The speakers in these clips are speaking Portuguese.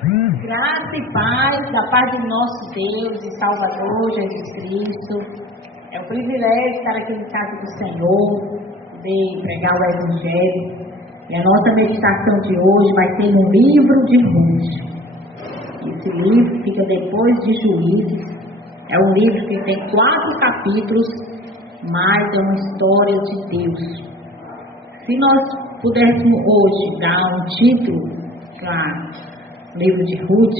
Graça e paz da paz do nosso Deus e Salvador Jesus Cristo. É um privilégio estar aqui em casa do Senhor, poder pregar o Evangelho. E a nossa meditação de hoje vai ser no livro de Ruth. Esse livro fica depois de Juízes. É um livro que tem 4 capítulos, mas é uma história de Deus. Se nós pudéssemos hoje dar um título para o livro de Ruth,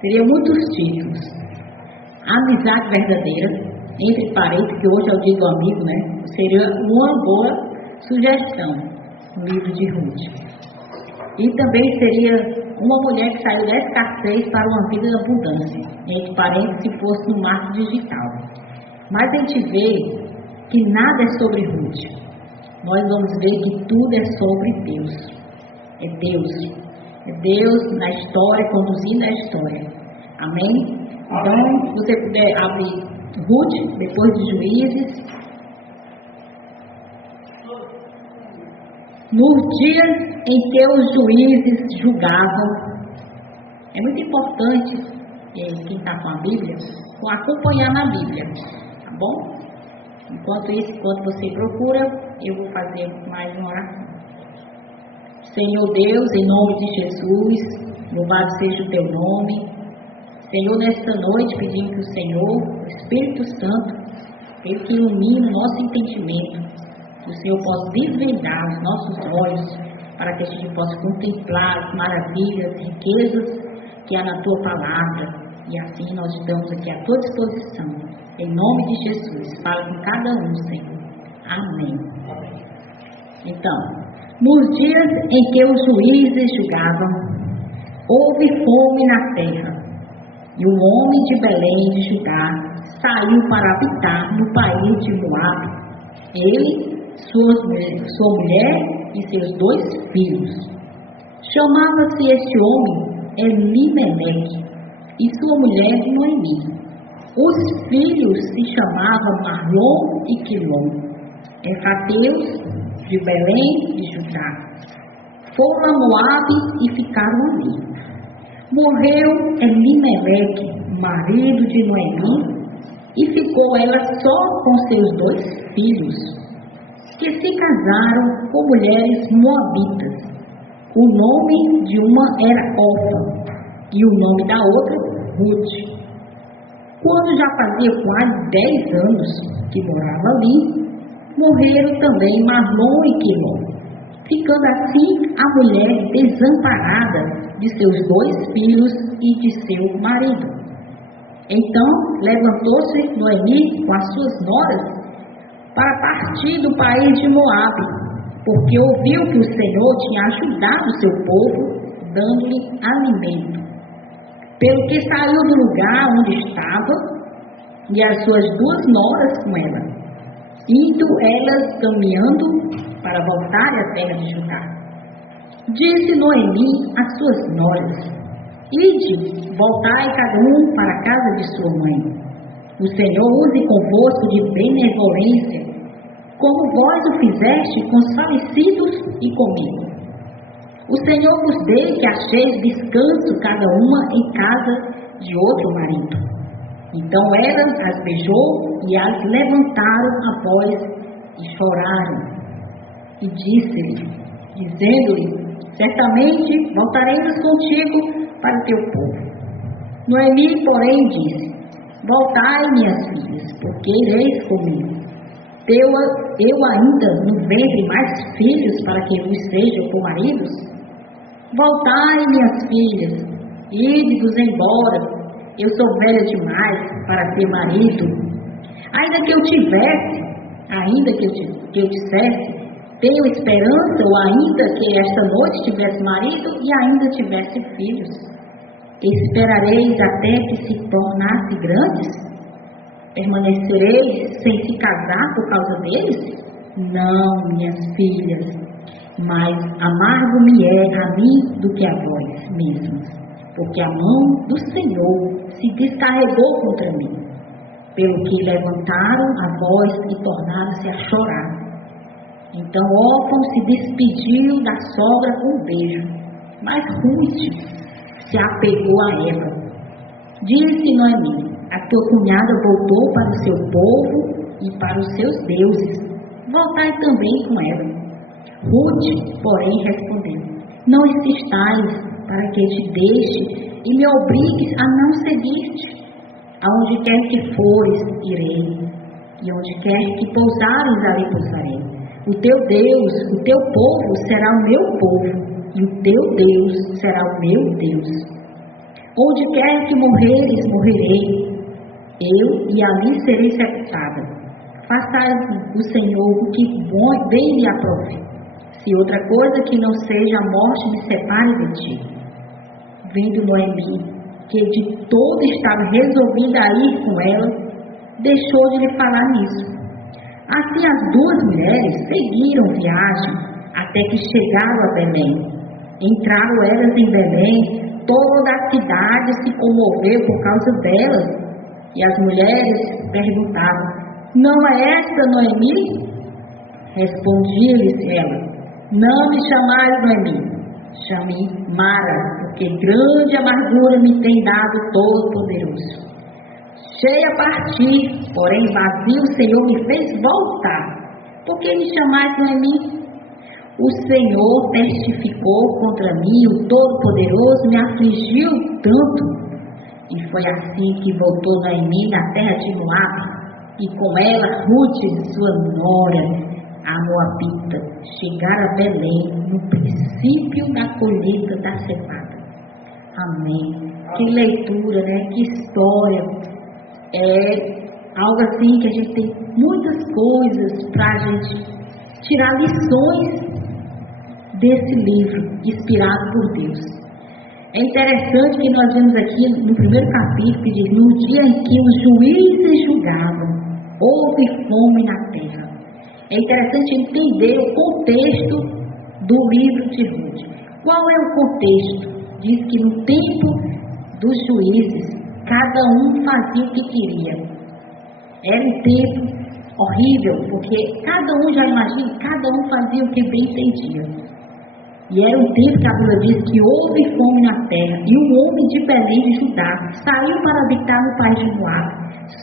teria muitos títulos. Amizade verdadeira, entre parênteses, que hoje eu digo amigo, né? Seria uma boa sugestão no livro de Ruth. E também seria uma mulher que saiu da escassez para uma vida de abundância, entre parênteses, se fosse no marketing digital. Mas a gente vê que nada é sobre Ruth. Nós vamos ver que tudo é sobre Deus. É Deus. É Deus na história, conduzindo a história. Amém? Então, se você puder abrir Ruth, depois de Juízes. Nos dias em que os juízes julgavam, é muito importante, quem está com a Bíblia, acompanhar na Bíblia, tá bom? Enquanto isso, enquanto você procura, eu vou fazer mais uma oração. Senhor Deus, em nome de Jesus, louvado seja o teu nome. Senhor, nesta noite pedimos que o Senhor, o Espírito Santo, ele que ilumine o nosso entendimento, que o Senhor possa desvendar os nossos olhos, para que a gente possa contemplar as maravilhas, riquezas que há na tua palavra. E assim nós estamos aqui à tua disposição. Em nome de Jesus, fala com cada um, Senhor. Amém. Então, nos dias em que os juízes julgavam, houve fome na terra, e o homem de Belém de Judá saiu para habitar no país de Moabe, ele, sua mulher e seus 2 filhos. Chamava-se este homem Elimeleque, e sua mulher Noemi. Os filhos se chamavam Marlon e Quilom, Efateus, de Belém de Judá. Foram a Moabe e ficaram ali. Morreu Elimeleque, marido de Noemi, e ficou ela só com seus 2 filhos, que se casaram com mulheres moabitas. O nome de uma era Orfa, e o nome da outra, Ruth. Quando já fazia quase 10 anos que morava ali, morreram também Marlon e Quilom, ficando assim a mulher desamparada de seus 2 filhos e de seu marido. Então levantou-se Noemi com as suas noras para partir do país de Moabe, porque ouviu que o Senhor tinha ajudado o seu povo, dando-lhe alimento. Pelo que saiu do lugar onde estava, e as suas 2 noras com ela, indo elas caminhando para voltar à terra de Judá. Disse Noemi às suas noras: Ide, voltai cada um para a casa de sua mãe. O Senhor use convosco de benevolência, como vós o fizeste com os falecidos e comigo. O Senhor vos dê que acheis descanso cada uma em casa de outro marido. Então ela as beijou e as levantaram a voz e choraram. E dizendo-lhe, certamente voltaremos contigo para o teu povo. Noemi, porém, disse: Voltai, minhas filhas, porque ireis comigo. Eu ainda não ventre mais filhos para que vos sejam por maridos? Voltai, minhas filhas, ide-vos embora. Eu sou velha demais para ter marido. Ainda que eu dissesse, tenho esperança, ou ainda que esta noite tivesse marido e ainda tivesse filhos, esperareis até que se tornasse grandes? Permanecereis sem se casar por causa deles? Não, minhas filhas, mas amargo-me é a mim do que a vós mesmas, porque a mão do Senhor se descarregou contra mim, pelo que levantaram a voz e tornaram-se a chorar. Então Orfa se despediu da sogra com um beijo, mas Ruth se apegou a ela. Disse Noemi: a tua cunhada voltou para o seu povo e para os seus deuses. Voltai também com ela. Ruth, porém, respondeu: não insistais para que te deixe e me obrigues a não seguir-te. Aonde quer que fores, irei, e onde quer que pousares, ali pousarei. O teu Deus, o teu povo será o meu povo, e o teu Deus será o meu Deus. Onde quer que morreres, morrerei, eu e ali serei sepultada. Faça o Senhor o que bem lhe aprove, se outra coisa que não seja a morte me separe de ti. Vendo Noemi que de todo estava resolvida a ir com ela, deixou de lhe falar nisso. Assim as duas mulheres seguiram viagem até que chegaram a Belém. Entraram elas em Belém, toda a cidade se comoveu por causa delas. E as mulheres perguntavam: não é esta Noemi? Respondia-lhes ela: não me chamais Noemi, chame Mara, porque grande amargura me tem dado Todo-Poderoso. Cheia a partir, porém vazio, o Senhor me fez voltar. Por que me chamais Noemi? O Senhor testificou contra mim, o Todo-Poderoso me afligiu tanto. E foi assim que voltou Noemi na terra de Moabe, e com ela Ruth, sua nora, a Moabita, chegaram a Belém no princípio da colheita da cevada. Amém. Que leitura, né? Que história. É algo assim que a gente tem muitas coisas para a gente tirar lições desse livro, inspirado por Deus. É interessante que nós vemos aqui no primeiro capítulo, que diz: no dia em que os juízes julgavam, houve fome na terra. É interessante entender o contexto do livro de Ruth. Qual é o contexto? Diz que no tempo dos juízes, cada um fazia o que queria. Era um tempo horrível, porque cada um, já imagina, cada um fazia o que bem entendia. E era um tempo que a Bíblia diz que houve fome na terra, e um homem de Belém de Judá saiu para habitar no país de Moabe,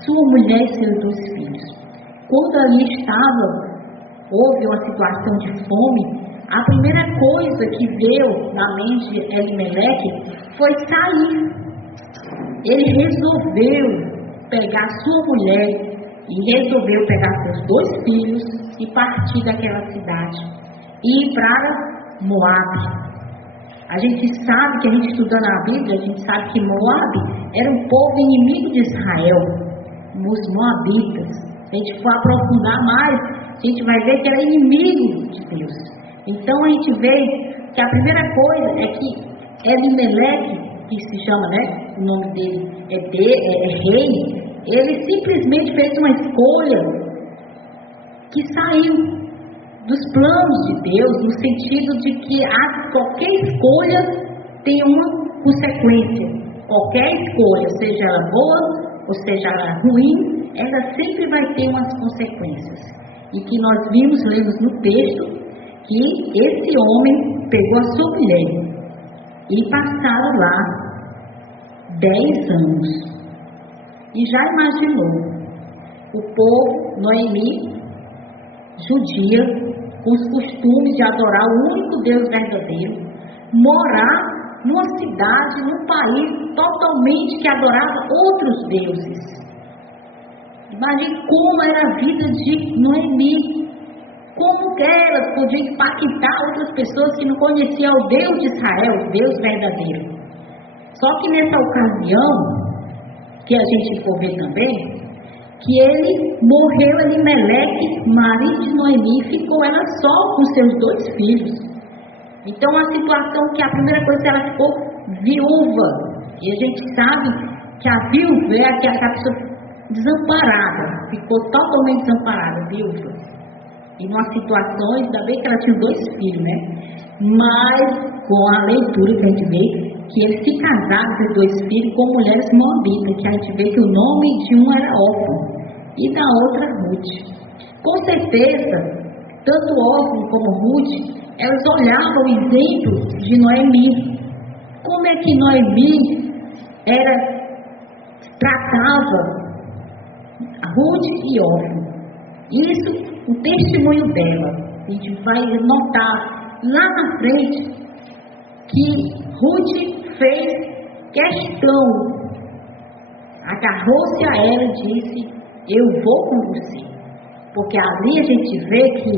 sua mulher e seus 2 filhos. Quando ali houve uma situação de fome, a primeira coisa que veio na mente de Elimeleque foi sair. Ele resolveu pegar sua mulher e resolveu pegar seus 2 filhos e partir daquela cidade e ir para Moabe. A gente sabe, que a gente estudando a Bíblia, a gente sabe que Moabe era um povo inimigo de Israel, os Moabitas. Se a gente for aprofundar mais, a gente vai ver que era inimigo de Deus. Então a gente vê que a primeira coisa é que Elimeleque, que se chama, né, o nome dele é rei, ele simplesmente fez uma escolha que saiu dos planos de Deus, no sentido de que qualquer escolha tem uma consequência. Qualquer escolha, seja ela boa ou seja ela ruim, ela sempre vai ter umas consequências. E que nós lemos no texto, que esse homem pegou a sua mulher e passaram lá 10 anos. E já imaginou o povo, Noemi, judia, com os costumes de adorar o único Deus verdadeiro, morar numa cidade, num país totalmente que adorava outros deuses. Imagine como era a vida de Noemi, como que ela podia impactar outras pessoas que não conheciam o Deus de Israel, o Deus verdadeiro. Só que nessa ocasião, que a gente for ver também, que ele morreu, Elimeleque, marido de Noemi, e ficou ela só com seus 2 filhos. Então a situação que a primeira coisa, ela ficou viúva. E a gente sabe que a viúva é aquela pessoa desamparada, ficou totalmente desamparada, viúva. E numa situação, ainda bem que ela tinha 2 filhos, né? Mas com a leitura que a gente vê, que eles se casaram, os 2 filhos, com mulheres moabitas, que a gente vê que o nome de um era Orfa e da outra Ruth. Com certeza, tanto Orfa como Ruth, elas olhavam o exemplo de Noemi. como é que Noemi tratava Ruth e Orfa. Isso, o testemunho dela. A gente vai notar lá na frente que Ruth fez questão, agarrou-se a ela e disse: eu vou com você. Porque ali a gente vê que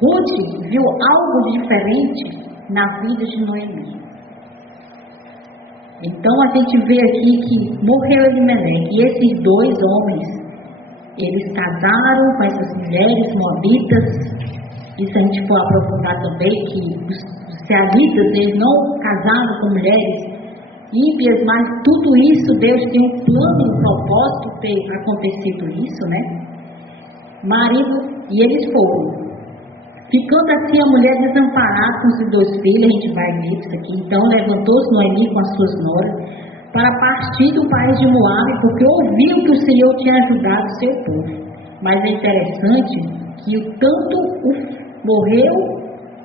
Ruth viu algo diferente na vida de Noemi. Então a gente vê aqui que morreu Elimeleque, e esses dois homens, eles casaram com essas mulheres moabitas. E se a gente for aprofundar também, que os israelitas, eles não casaram com mulheres ímpias, mas tudo isso, Deus tem um plano e um propósito de ter acontecido isso, né? Marido, e eles foram. Ficando assim a mulher desamparada com os dois filhos, a gente vai ver isso aqui. Então levantou-se Noemi com as suas noras para partir do país de Moabe, porque ouviu que o Senhor tinha ajudado o seu povo. Mas é interessante que morreu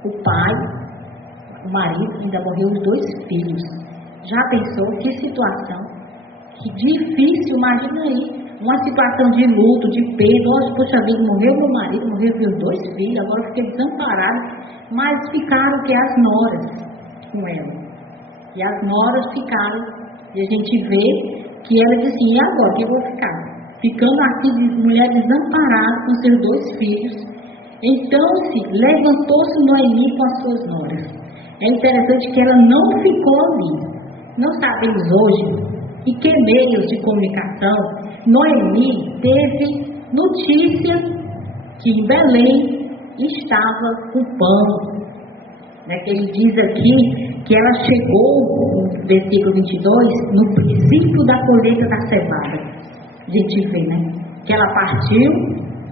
o pai, o marido, ainda morreu os dois filhos. Já pensou que situação? Que difícil, imagina aí. Uma situação de luto, de perda. Nossa, poxa vida, morreu meu marido, morreu meus dois filhos, agora eu fiquei desamparado. Mas ficaram que as noras com ela. E as noras ficaram. E a gente vê que ela disse assim: e agora que eu vou ficar? Ficando aqui mulher desamparada com seus dois filhos. Então levantou-se Noemi com as suas noras. É interessante que ela não ficou ali. Não sabemos hoje em que meios de comunicação Noemi teve notícia que em Belém estava com pão. Que ele diz aqui que ela chegou, no versículo 22, no princípio da colheita da cevada. A gente vê, né? Que ela partiu,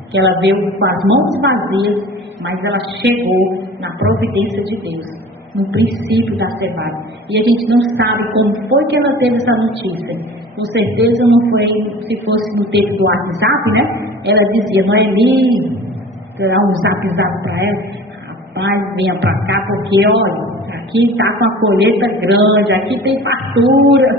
que ela veio com as mãos vazias, mas ela chegou na providência de Deus, no princípio da cevada. E a gente não sabe como foi que ela teve essa notícia. Com certeza não foi, se fosse no tempo do WhatsApp, né? Ela dizia: Noemi, dar um zap para ela: rapaz, venha para cá, porque olha, aqui está com a colheita grande, aqui tem fartura.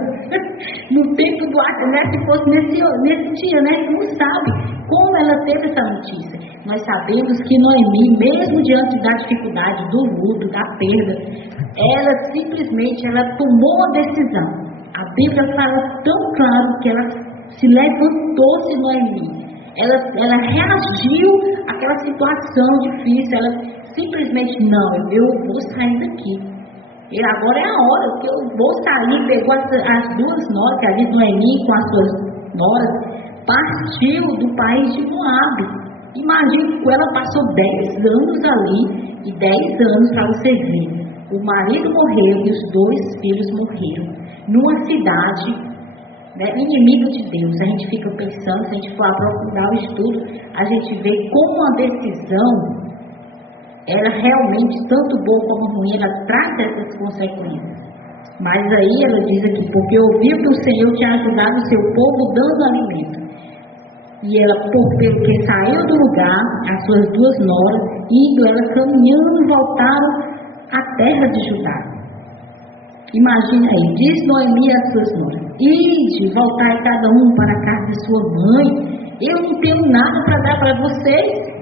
No tempo do WhatsApp, né? Se fosse nesse dia, né? Não sabe como ela teve essa notícia. Nós sabemos que Noemi, mesmo diante da dificuldade, do luto, da perda, ela simplesmente tomou a decisão. A Bíblia fala tão claro que ela se levantou-se Noemi. Ela reagiu àquela situação difícil. Ela simplesmente: não, eu vou sair daqui. Agora é a hora que eu vou sair. Pegou as duas noras, que ali Noemi com as suas noras, partiu do país de Moabe. Imagine que ela passou 10 anos ali, e 10 anos para você ver. O marido morreu e os dois filhos morreram. Numa cidade, né, inimiga de Deus. A gente fica pensando, se a gente for aprofundar o estudo, a gente vê como a decisão, ela realmente, tanto boa como ruim, ela traz essas consequências. Mas aí ela diz aqui: porque ouviu que o Senhor tinha ajudado o seu povo dando alimento. E ela, pelo que saiu do lugar, as suas duas noras, indo, elas caminhando, voltaram à terra de Judá. Imagina aí, diz Noemi às suas noras: ide, voltai cada um para a casa de sua mãe. Eu não tenho nada para dar para vocês.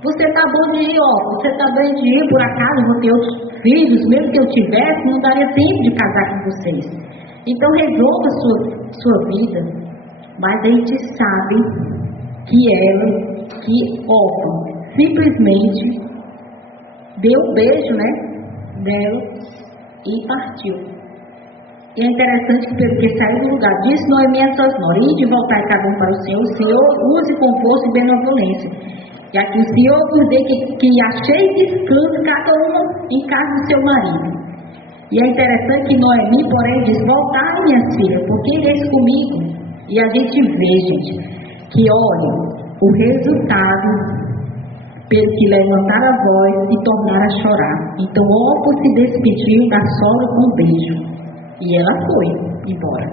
Você está bom de ir, você está bem de ir, por acaso, vou ter outros filhos, mesmo que eu tivesse, não daria tempo de casar com vocês. Então resolva sua vida. Mas a gente sabe que Orfa simplesmente deu um beijo, né, dela e partiu. E é interessante que saiu do lugar. Disse Noemi às suas noras: ide, voltar cada um para o Senhor use com força e benevolência. E aqui o Senhor nos dê que achei descanso cada uma em casa do seu marido. E é interessante que Noemi, porém, diz: voltai, minhas filhas, porque ireis comigo. E a gente vê, gente, que olha, o resultado, pelo que levantar a voz e tornar a chorar. Então Orfa se despediu da sogra com um beijo. E ela foi embora.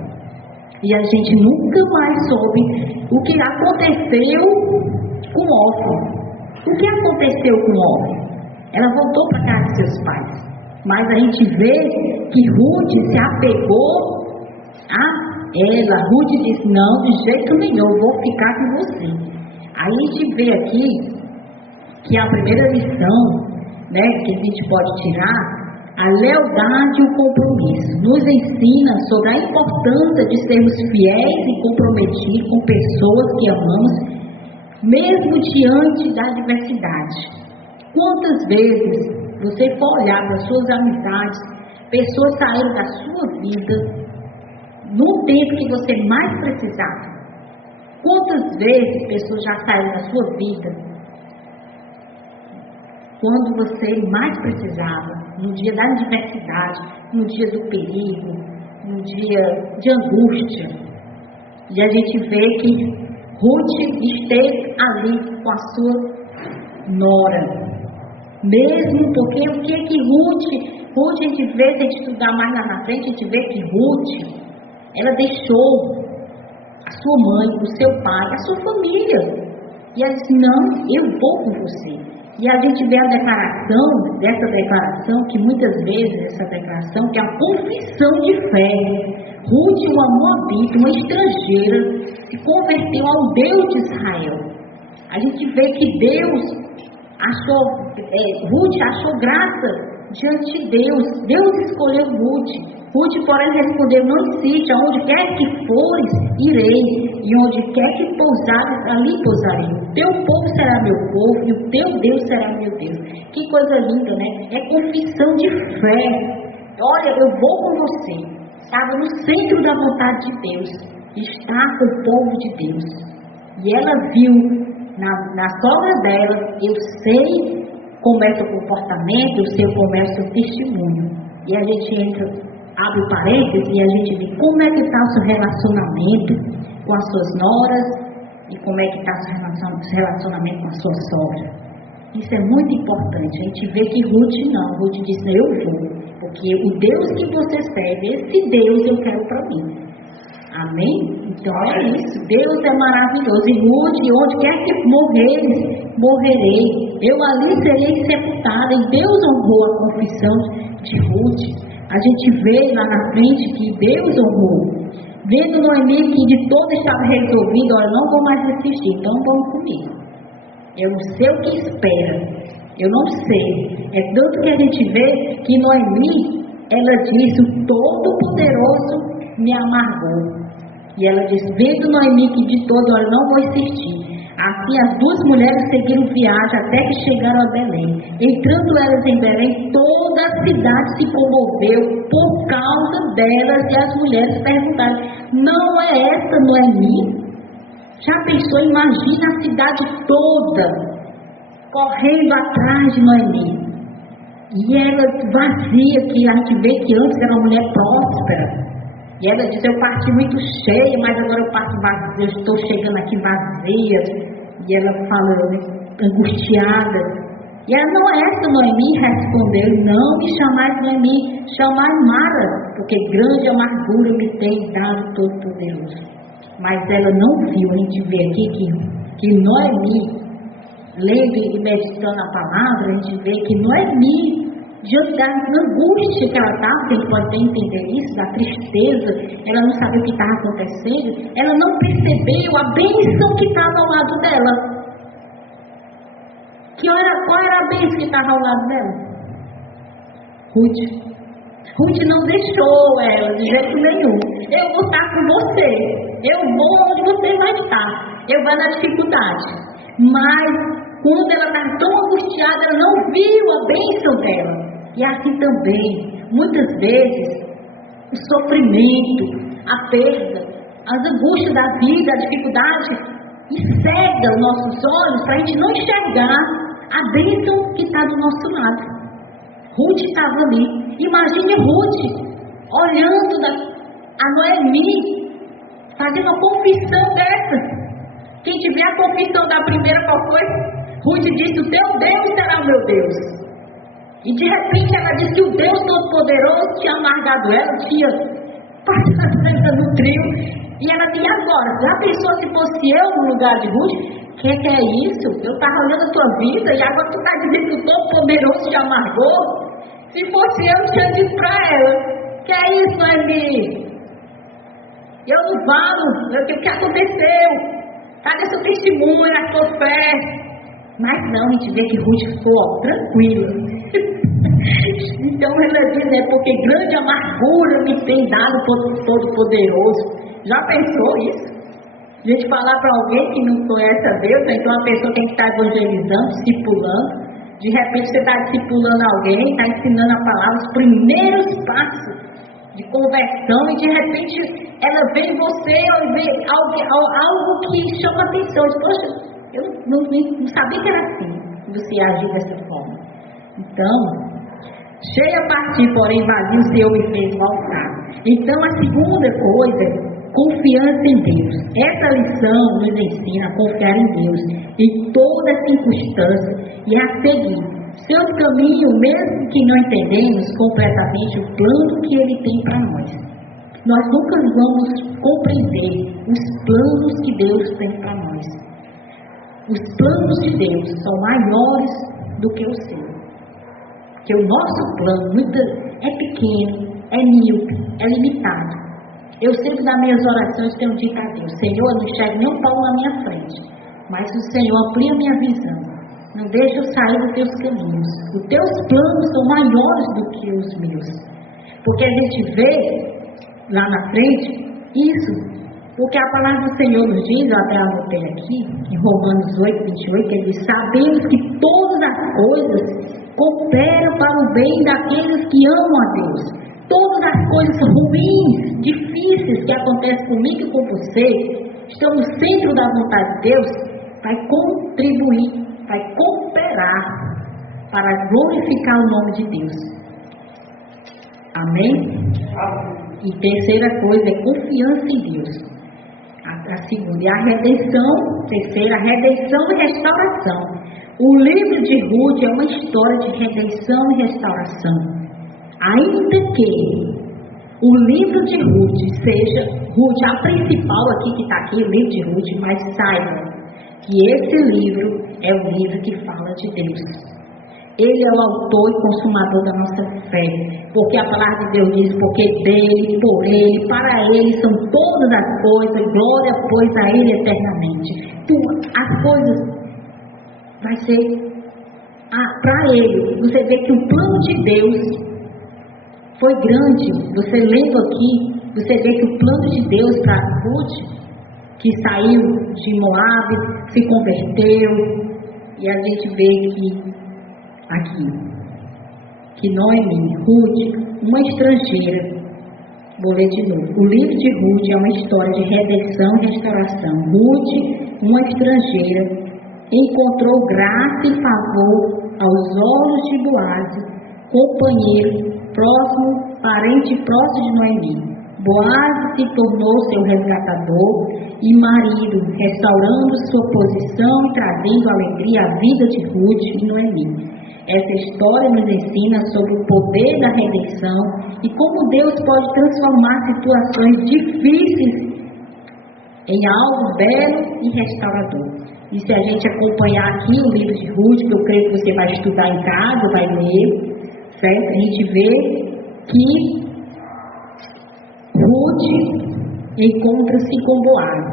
E a gente nunca mais soube o que aconteceu com Orfa. O que aconteceu com Orfa? Ela voltou para casa de seus pais. Mas a gente vê que Ruth se apegou a ela. Ruth disse, não, de jeito nenhum, eu vou ficar com você. Aí a gente vê aqui que a primeira lição, né, que a gente pode tirar, a lealdade e o compromisso. Nos ensina sobre a importância de sermos fiéis e comprometidos com pessoas que amamos, mesmo diante da adversidade. Quantas vezes você for olhar para suas amizades, pessoas saíram da sua vida no tempo que você mais precisava? Quantas vezes pessoas já saíram da sua vida quando você mais precisava? No dia da adversidade, no dia do perigo, no dia de angústia. E a gente vê que Ruth esteve ali com a sua nora. Mesmo porque o que Ruth a gente vê, se a gente estudar mais lá na frente, a gente vê que Ruth, ela deixou a sua mãe, o seu pai, a sua família. E ela disse, não, eu vou com você. E a gente vê a declaração, dessa declaração, que muitas vezes essa declaração, que é a confissão de fé. Ruth, uma moabita, uma estrangeira, se converteu ao Deus de Israel. A gente vê que Ruth achou graça diante de Deus. Deus escolheu Ruth. Ruth, porém, respondeu, não insiste, aonde quer que fores, irei, e onde quer que pousares, ali pousarei. O teu povo será meu povo, e o teu Deus será meu Deus. Que coisa linda, né? É confissão de fé. Olha, eu vou com você. Estava no centro da vontade de Deus. Está com o povo de Deus. E ela viu na sogra dela, eu sei como é seu comportamento, eu sei como é seu testemunho. E a gente abre parênteses e a gente vê como é que está o seu relacionamento com as suas noras e como é que está o seu relacionamento com a sua sogra. Isso é muito importante. A gente vê que Ruth não. Ruth disse, eu vou, porque o Deus que você serve, esse Deus eu quero para mim. Amém? Então é isso. Deus é maravilhoso. E Ruth, onde quer que morreres, morrerei. Eu ali serei sepultada. E Deus honrou a confissão de Ruth. A gente vê lá na frente que Deus honrou. Vendo Noemi que de todo estava resolvido, olha, não vou mais insistir, então vamos comigo. Eu não sei o que espera, eu não sei. É tanto que a gente vê que Noemi, ela diz, o Todo-Poderoso me amargou. E ela diz, vendo Noemi que de todo, olha, não vou insistir. Assim as duas mulheres seguiram viagem até que chegaram a Belém. Entrando elas em Belém, toda a cidade se comoveu por causa delas, e as mulheres perguntaram, não é essa Noemi? Já pensou? Imagina a cidade toda correndo atrás de Noemi. E ela vazia, que a gente vê que antes era uma mulher próspera. E ela diz, eu parti muito cheia, mas agora eu parto vazia, eu estou chegando aqui vazia. E ela falou, angustiada. E ela, não é essa Noemi? Respondeu, não me chamais Noemi, chamai Mara, porque grande amargura me tem dado Todo-Poderoso. Mas ela não viu. A gente vê aqui que Noemi, lendo e meditando a palavra, a gente vê que Noemi, diante da angústia que ela estava, que a gente pode até entender isso, da tristeza, ela não sabia o que estava acontecendo, ela não percebeu a bênção que estava ao lado dela. Qual era a bênção que estava ao lado dela? Ruth não deixou ela de jeito nenhum. Eu vou estar com você, eu vou onde você vai estar, eu vou na dificuldade. Mas quando ela estava tão angustiada, ela não viu a bênção dela. E assim também, muitas vezes, o sofrimento, a perda, as angústias da vida, a dificuldade, cega os nossos olhos para a gente não enxergar a bênção que está do nosso lado. Ruth estava ali. Imagine Ruth olhando a Noemi, fazendo uma confissão dessa. Quem tiver a confissão da primeira, qual foi? Ruth disse, o teu Deus será o meu Deus. E de repente ela disse que o Deus Todo-Poderoso tinha amargado ela, tinha passado ela no trio. E ela disse, agora, já pensou se fosse eu no lugar de Ruth? Que é isso? Eu estava olhando a tua vida e agora tu está dizendo que o Todo-Poderoso te amargou? Se fosse eu, tinha dito para ela: que é isso, Noemi? Eu não falo, o que aconteceu? Cadê seu testemunho, a sua fé? Mas não, a gente vê que Ruth ficou tranquila. Então ela diz: porque grande amargura me tem dado o Todo-Poderoso. Já pensou isso? A gente falar para alguém que não conhece a Deus, então a pessoa tem que estar evangelizando, discipulando. De repente você está discipulando alguém, está ensinando a palavra, os primeiros passos de conversão, e de repente ela vê em você algo que chama atenção. Poxa, eu não sabia que era assim, você agir dessa forma. Então, cheia a partir, porém vazio, o Senhor me fez voltar. Então a segunda coisa, confiança em Deus. Essa lição nos ensina a confiar em Deus em toda circunstância e a seguir seu caminho, mesmo que não entendemos completamente o plano que Ele tem para nós. Nós nunca vamos compreender os planos que Deus tem para nós. Os planos de Deus são maiores do que o seu. Porque o nosso plano é pequeno, é míope, é limitado. Eu sempre nas minhas orações tenho dito a Deus: Senhor, eu não enxergo nem um pau na minha frente, mas o Senhor amplia a minha visão. Não deixa eu sair dos teus caminhos. Os teus planos são maiores do que os meus. Porque a gente vê lá na frente isso. Porque a palavra do Senhor nos diz, eu até anotei aqui, em Romanos 8, 28, que ele diz: sabemos que todas as coisas cooperam para o bem daqueles que amam a Deus. Todas as coisas ruins, difíceis que acontecem comigo e com você, estão no centro da vontade de Deus, vai contribuir, vai cooperar para glorificar o nome de Deus. Amém? E terceira coisa é confiança em Deus. A segunda é a redenção. Terceira, a redenção e restauração. O livro de Ruth é uma história de redenção e restauração. Ainda que o livro de Ruth seja a principal aqui que está aqui, o livro de Ruth, mas saiba que esse livro é o livro que fala de Deus. Ele é o autor e consumador da nossa fé, porque a palavra de Deus diz: porque dele, por ele, para ele são todas as coisas, glória pois a ele eternamente. As coisas vai ser para ele. Você vê que o plano de Deus foi grande. Você lendo aqui, você vê que o plano de Deus para Ruth, que saiu de Moabe, se converteu, e a gente vê que aqui, que Noemi, Ruth, uma estrangeira, vou ler de novo. O livro de Ruth é uma história de redenção e restauração. Ruth, uma estrangeira, encontrou graça e favor aos olhos de Boaz, companheiro próximo, parente próximo de Noemi. Boaz se tornou seu resgatador e marido, restaurando sua posição e trazendo alegria à vida de Ruth e Noemi. Essa história nos ensina sobre o poder da redenção e como Deus pode transformar situações difíceis em algo belo e restaurador. E se a gente acompanhar aqui o livro de Ruth, que eu creio que você vai estudar em casa, vai ler, certo? A gente vê que Ruth encontra-se com Boaz.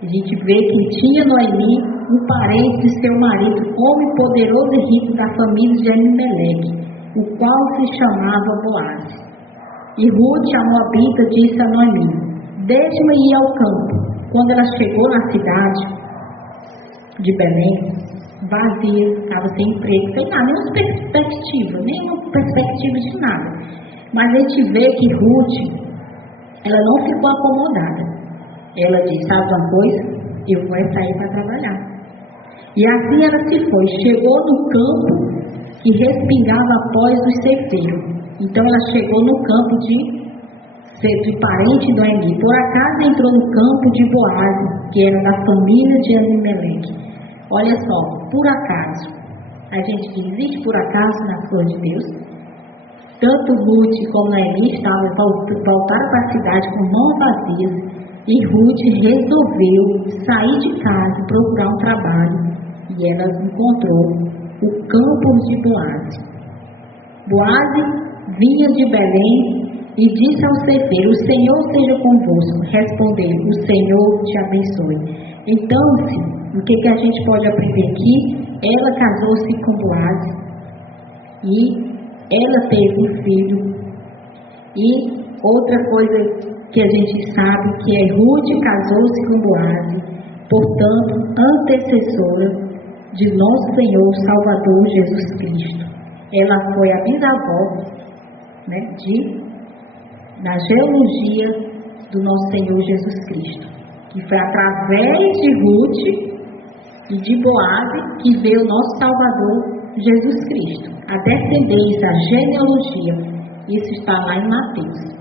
A gente vê que tinha Noemi um parente de seu marido, homem poderoso e rico da família de Elimeleque, o qual se chamava Boaz. E Ruth, a moabita, disse a Noemi: deixe-me ir ao campo. Quando ela chegou na cidade de Belém, vazia, estava sem emprego, sem nada, nenhuma perspectiva de nada. Mas a gente vê que Ruth, ela não ficou acomodada. Ela disse: sabe uma coisa? Eu vou sair para trabalhar. E assim ela se foi. Chegou no campo que respingava após os ceifeiros. Então ela chegou no campo de parente de Noemi. Por acaso entrou no campo de Boaz, que era da família de Elimeleque. Olha só, por acaso. A gente diz: existe por acaso na flor de Deus? Tanto Ruth como Noemi voltaram para a cidade com mãos vazias. E Ruth resolveu sair de casa e procurar um trabalho. E ela encontrou o campo de Boaz. Boaze vinha de Belém e disse ao ceifeiro: o Senhor seja convosco. Respondeu: o Senhor te abençoe. Então, o que a gente pode aprender aqui? Ela casou-se com Boaze e ela teve um filho. E outra coisa que a gente sabe que é Ruth casou-se com Boaze, portanto, antecessora de nosso Senhor Salvador Jesus Cristo. Ela foi a bisavó, na genealogia do nosso Senhor Jesus Cristo, que foi através de Ruth e de Boaze que veio o nosso Salvador Jesus Cristo. A descendência, a genealogia, isso está lá em Mateus.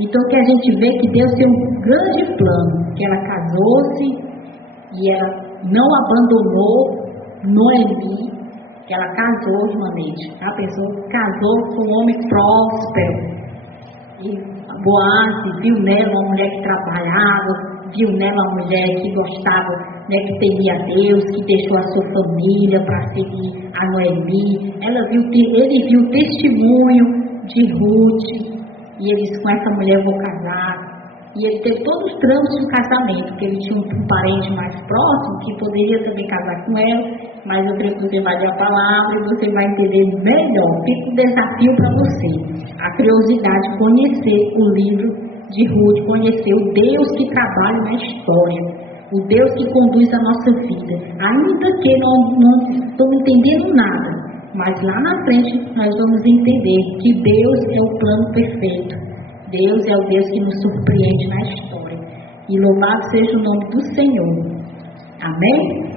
Então, que a gente vê que Deus tem um grande plano, que ela casou-se e ela não abandonou Noemi, que ela casou, irmãmente. A pessoa casou com um homem próspero. E Boaze viu nela uma mulher que trabalhava, viu nela uma mulher que gostava, que temia a Deus, que deixou a sua família para seguir a Noemi. Ele viu o testemunho de Ruth, e ele disse: com essa mulher eu vou casar. E ele teve todos os trâmites do casamento, porque ele tinha um parente mais próximo que poderia também casar com ela, mas eu creio que você vai ler a palavra e você vai entender melhor. Fica um desafio para você, a curiosidade de conhecer o livro de Ruth, conhecer o Deus que trabalha na história, o Deus que conduz a nossa vida, ainda que não estamos entendendo nada, mas lá na frente nós vamos entender que Deus é o plano perfeito. Deus é o Deus que nos surpreende na história. E louvado seja o nome do Senhor. Amém?